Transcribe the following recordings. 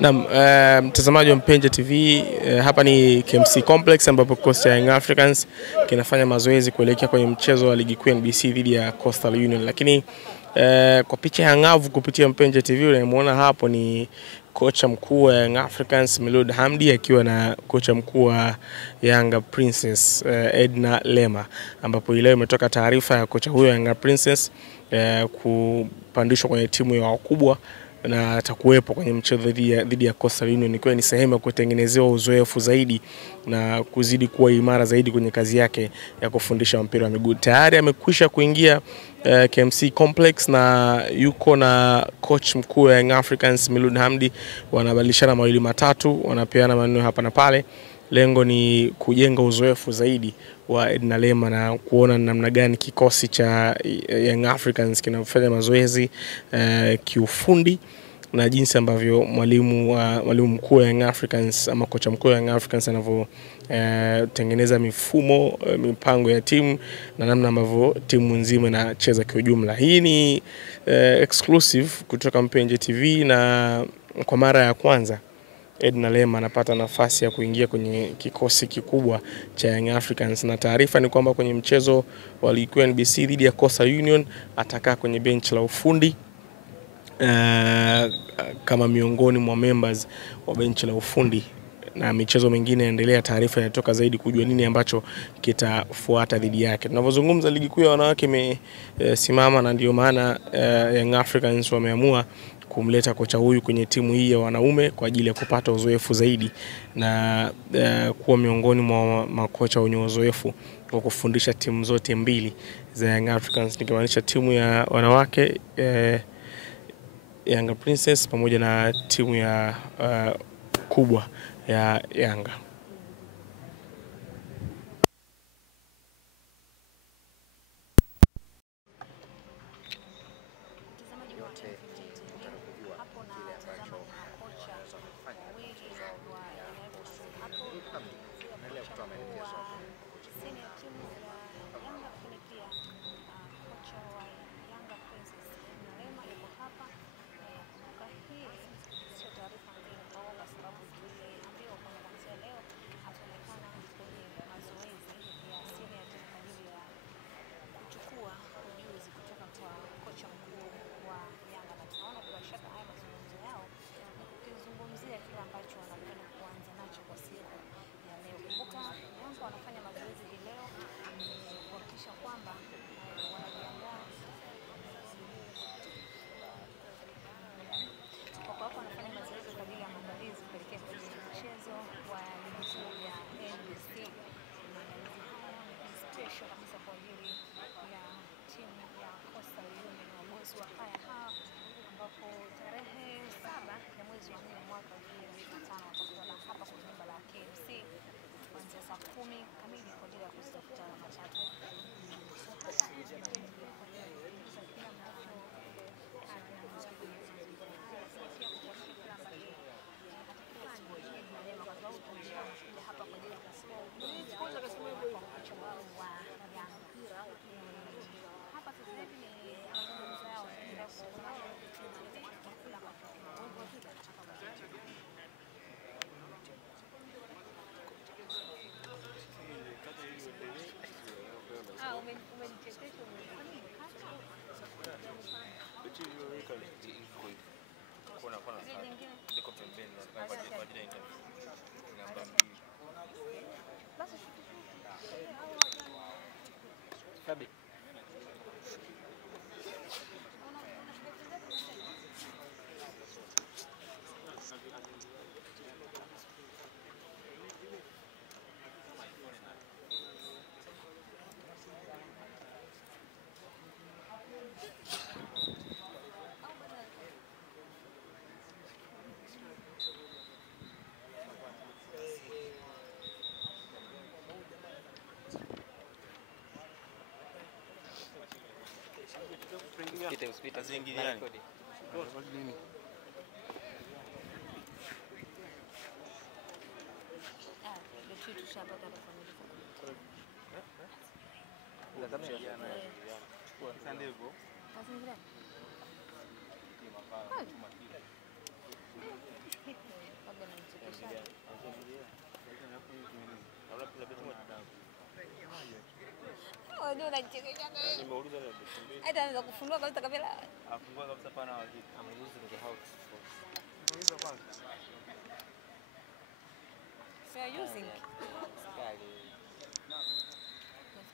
Naam, mtazamaji wa Mpenja TV, hapa ni KMC Complex ambapo kikosi cha Young Africans kinafanya mazoezi kuelekea kwenye mchezo wa ligi kuu NBC dhidi ya Coastal Union. Lakini kwa picha ya ngavu kupitia Mpenja TV unamuona hapo ni kocha mkuu wa Young Africans Miloud Hamdi akiwa na kocha mkuu wa Yanga Princess Edna Lema, ambapo leo imetoka taarifa ya kocha huyo Yanga Princess kupandishwa kwenye timu ya wakubwa na atakuwepo kwenye mchezo dhidi ya Coastal Union, ikiwa ni sehemu ya kutengenezewa uzoefu zaidi na kuzidi kuwa imara zaidi kwenye kazi yake ya kufundisha mpira wa miguu. Tayari amekwisha kuingia KMC Complex na yuko na coach mkuu wa Young Africans Miloud Hamdi, wanabadilishana mawili matatu, wanapeana maneno hapa na pale. Lengo ni kujenga uzoefu zaidi wa Edna Lema na kuona namna gani kikosi cha Young Africans kinafanya mazoezi kiufundi na jinsi ambavyo mwalimu mkuu wa Young Africans ama kocha mkuu wa Young Africans anavyotengeneza mifumo, mipango ya timu na namna ambavyo timu nzima inacheza kwa ujumla. Hii ni exclusive kutoka Mpenja TV, na kwa mara ya kwanza Edna Lema anapata nafasi ya kuingia kwenye kikosi kikubwa cha Young Africans, na taarifa ni kwamba kwenye mchezo wa ligi kuu NBC dhidi ya Coastal Union atakaa kwenye bench la ufundi kama miongoni mwa members wa bench la ufundi, na michezo mingine inaendelea. Taarifa inatoka zaidi kujua nini ambacho kitafuata dhidi yake. Tunavyozungumza ligi kuu ya wanawake imesimama, na ndio maana Young Africans wameamua kumleta kocha huyu kwenye timu hii ya wanaume kwa ajili ya kupata uzoefu zaidi na kuwa miongoni mwa makocha wenye uzoefu wa kufundisha timu zote mbili za Young Africans, nikimaanisha timu ya wanawake Yanga Princess pamoja na timu ya kubwa ya Yanga. Usipite zingine. Unapenda beti moja? Ndio unachekesha wewe. Nimeuliza leo beti mbili. Hata anaweza kufunua kabisa kabla. Afungua kabisa pana wa kitu. I'm using the house. Unauliza kwanza. So you're using Skali.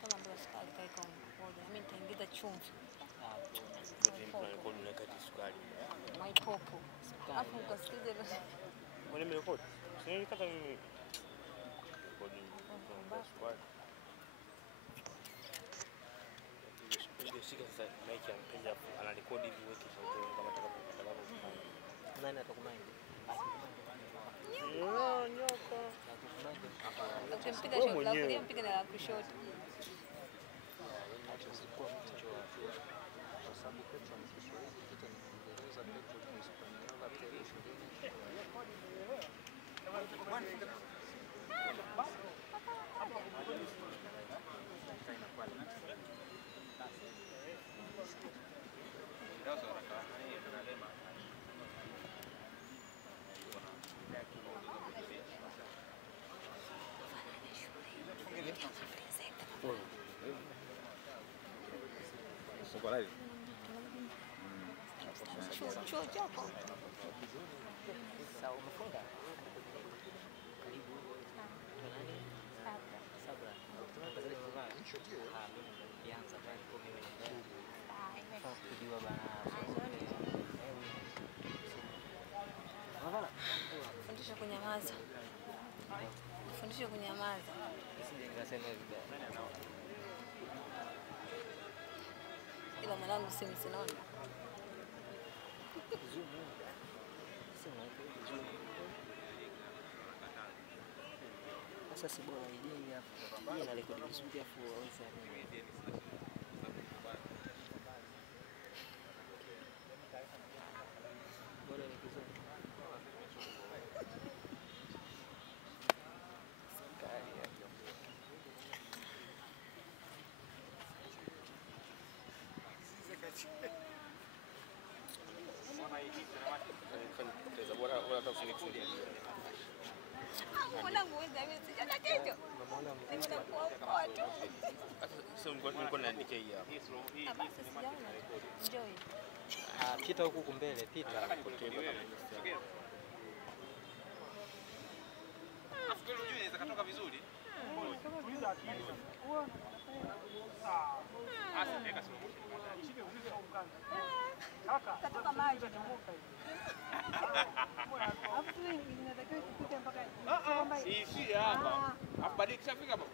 kama mbona sukari kaika mmoja. Mimi nitaingiza chumvi. Beti mpana kwa nini kati sukari? My popo. Afu ukasikize Mbona nimerekodi? Sio kata mimi. Kwa sukari. Ndio shika sasa mic ya mpenja anarekodi hivi weke sauti kama atakapotaka. Nani atakumaini? Nyoka. ukimpiga shot la kulia mpiga na kushoto. Kwa sababu Petro ni Kiswahili, kitu ni Kiingereza, Petro ni Hispania, Petro ni shuleni. Soko live. Chuo chako. Sawa, umefunga? Karibu. Nani? Sabra. Tunataka kuzungumza. Mimi nianza bali kwa mimi ndio. Kujua bana. Fundisha kunyamaza. Fundisha kunyamaza. Sije nikasema hivi. Ila mwanangu simu sinaona. Sasa si bora idea hapa. Hii na rekodi vizuri afu waweza bora ni kizuri. Mwanangu wewe mimi sijana kesho. Nimeenda kuokoa tu. Sio nilikuwa naandikia hii hapa. Basi sijaona. Enjoy. Pita huku mbele, pita. Nafikiri unajua inaweza katoka vizuri. Tuliza akili. Asa ndeka sio. Chini uliza ungana. Kaka, Katoka maji. utachomoka hivi. Hapo tu inatakiwa ikupite mpaka. Si hapa. Afadhali kishafika hapo.